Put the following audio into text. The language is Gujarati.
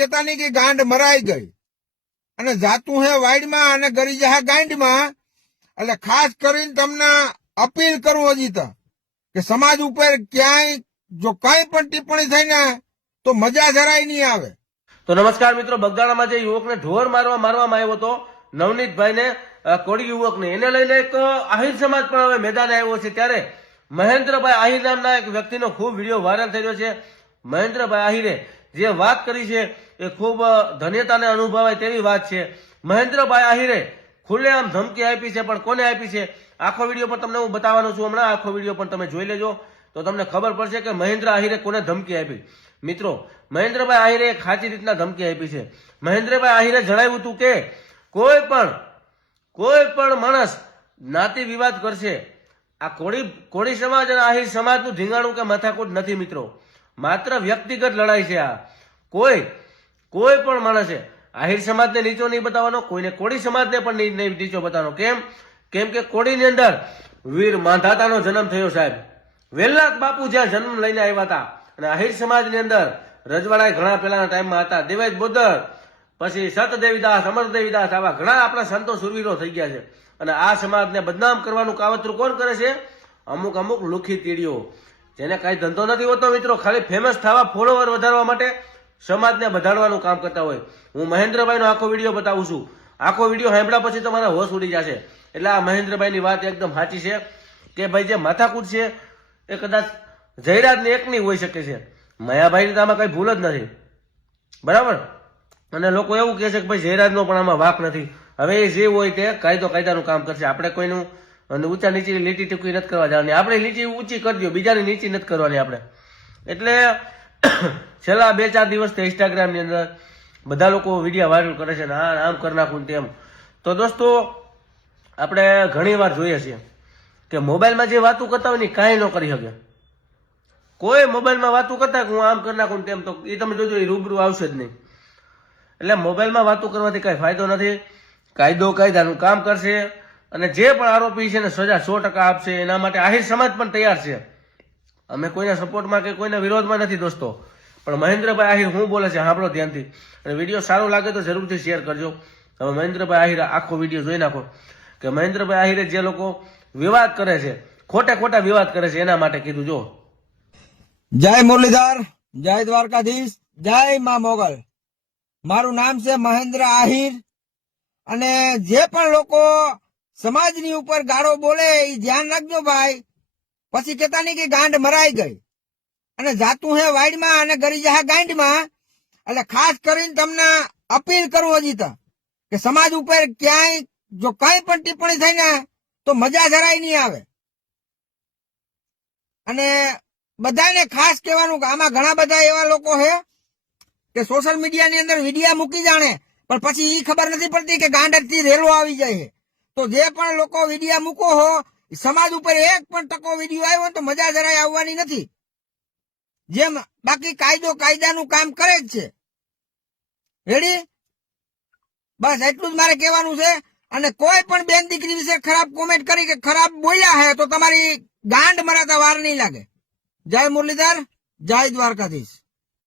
કેતાની કે ગાંડ મરાઈ ગઈ. અને જાતું હે વાઈડમાં અને ગરી જહા ગાંડમાં. એટલે ખાસ કરીને તમને અપીલ કરું હજી કે સમાજ ઉપર ક્યાંય જો કઈ પણ ટિપ્પણી થાય ને, તો મજા જરાય નહીં આવે. તો નમસ્કાર મિત્રો, બગદાણામાં જે યુવકને ઢોર મારવા મારવામાં આવ્યો હતો, નવનીતભાઈને કોળી યુવકને, એને લઈને એક આહિર સમાજ પણ હવે મેદાને આવ્યો છે ત્યારે મહેન્દ્રભાઈ આહિર નામના એક વ્યક્તિનો ખૂબ વીડિયો વાયરલ થઈ રહ્યો છે. મહેન્દ્રભાઈ આહિરે જે વાત કરી છે એ ખૂબ ધન્યતાને અનુભવાય તેવી વાત છે. મહેન્દ્રભાઈ આહિરે ખુલ્લેઆમ ધમકી આપી છે, પણ કોને આપી છે? આખો વીડિયો પણ તમને હું બતાવવાનો છું હમણાં. આખો વીડિયો પણ તમે જોઈ લેજો. તો તમને ખબર પડશે કે મહેન્દ્ર આહિરે કોને ધમકી આપી. મિત્રો, મહેન્દ્રભાઈ આહિરે ખાચી રીતના ધમકી આપી છે. મહેન્દ્રભાઈ આહિરે જણાવ્યું હતું કે કોઈ પણ કોઈ પણ માણસ જ્ઞાતિ વિવાદ કરશે. આ કોળી કોળી સમાજ અને આહિર સમાજનું ધીંગાણું કે માથાકૂટ નથી, મિત્રો. માત્ર વ્યક્તિગત લડાઈ છે આ. કોઈ કોઈ પણ માણસે આહિર સમાજને નીચો નહીં બતાવવાનો, કોઈને કોળી સમાજને પણ નહીં નીચો બતાવવાનો. કેમ? કેમ કે કોળીની અંદર વીર માંધાતાનો જન્મ થયો સાહેબ. વેલનાથ બાપુ જ્યાં જન્મ લઈને આવ્યા હતા અને આહિર સમાજની અંદર રજવાડા ઘણા પહેલાના ટાઈમમાં હતા. દેવાજ બોદર, પછી સત દેવીદાસ અમર દેવીદાસ આવા ઘણા આપણા સંતો સુરવીરો થઈ ગયા છે. અને આ સમાજને બદનામ કરવાનું કાવતરું કોણ કરે છે? અમુક અમુક લુખી તીડીઓ જેને કાંઈ ધંધો નથી હોતો મિત્રો, ખાલી ફેમસ થવા ફોલોવર વધારવા માટે સમાજને વધારવાનું કામ કરતા હોય. હું મહેન્દ્રભાઈનો આખો વીડિયો બતાવું છું. આખો વીડિયો સાંભળ્યા પછી તમારા હોશ ઉડી જશે. એટલે આ મહેન્દ્રભાઈની વાત એકદમ સાચી છે કે ભાઈ જે માથાકૂટ છે એ કદાચ જયરાજની એકની હોઈ શકે છે. મયાભાઈની તો આમાં કઈ ભૂલ જ નથી. બરાબર? અને લોકો એવું કહે છે કે ભાઈ જયરાજનો પણ આમાં વાક નથી. હવે એ જે હોય તે કાયદો કાયદાનું કામ કરશે. આપણે કોઈનું અને ઊંચા નીચેની લીટી ટૂંકી નથી કરવા જવાની આપણે લીટી ઊંચી કરી દો બીજાની નીચી નથી કરવાની આપણે. એટલે છેલ્લા બે ચાર દિવસથી ઇન્સ્ટાગ્રામની અંદર બધા લોકો વિડીયા વાયરલ કરે છે ને આ આમ કરી નાખું તેમ. તો દોસ્તો, આપણે ઘણીવાર જોઈએ છીએ કે મોબાઈલમાં જે વાતો કરતા હોય ને કાંઈ ન કરી શકે. કોઈ મોબાઈલમાં વાતું કરતા કે હું આમ કરી નાખું તેમ, તો એ તમે જોજો, એ રૂબરૂ આવશે જ નહીં. એટલે મોબાઈલમાં વાતો કરવાથી કાંઈ ફાયદો નથી. કાયદો કાયદાનું કામ કરશે. અને જે પણ આરોપી છે સજા સો ટકા આપશે, એના માટે આહિર સમાજ પણ તૈયાર છે. અમે કોઈના સપોર્ટમાં કે કોઈના વિરોધમાં નથી દોસ્તો. પણ મહેન્દ્રભાઈ આહિર હું બોલે છે, સાંભળો ધ્યાનથી. અને વીડિયો સારો લાગે તો જરૂરથી શેર કરજો. હવે મહેન્દ્રભાઈ આહિર, આખો વીડિયો જોઈ નાખો. કે મહેન્દ્રભાઈ આહિરે જે લોકો વિવાદ કરે છે, ખોટે ખોટા વિવાદ કરે છે, એના માટે કીધું, જો. જય મુરલીધર, જય દ્વારકાધીશ, જય મા મોગલ. મારું નામ છે મહેન્દ્ર આહિર. અને જે પણ લોકો સમાજની ઉપર ગાળો બોલે એ ધ્યાન રાખજો ભાઈ. પછી કેતા નહીં કે ગાંડ મરાઈ ગઈ. અને જાતું હે વાઈડમાં અને ગરી જહા ગાંડમાં. એટલે ખાસ કરીને તમને અપીલ કરું હજી કે સમાજ ઉપર ક્યાંય જો કઈ પણ ટિપ્પણી થઈ ને, તો મજા જરાય નહીં આવે. અને બધાને ખાસ કહેવાનું કે આમાં ઘણા બધા એવા લોકો છે કે સોશિયલ મીડિયાની અંદર વિડીયા મૂકી જાણે, પણ પછી એ ખબર નથી પડતી કે ગાંડકથી રેલો આવી જાય છે તો જે પણ લોકો વિડીયા મૂકો હો સમાજ ઉપર એક પણ ટકો વીડિયો આવ્યો તો મજા જરાય આવવાની નથી. જેમ બાકી કાયદો કાયદાનું કામ કરે જ છે. રેડી બસ એટલું જ મારે કહેવાનું છે. અને કોઈ પણ બેન દીકરી વિશે ખરાબ કોમેન્ટ કરી કે ખરાબ બોલ્યા હે તો તમારી ગાંડ મરાતા વાર નહીં લાગે. જય મુરલીધર, જય દ્વારકાધીશ.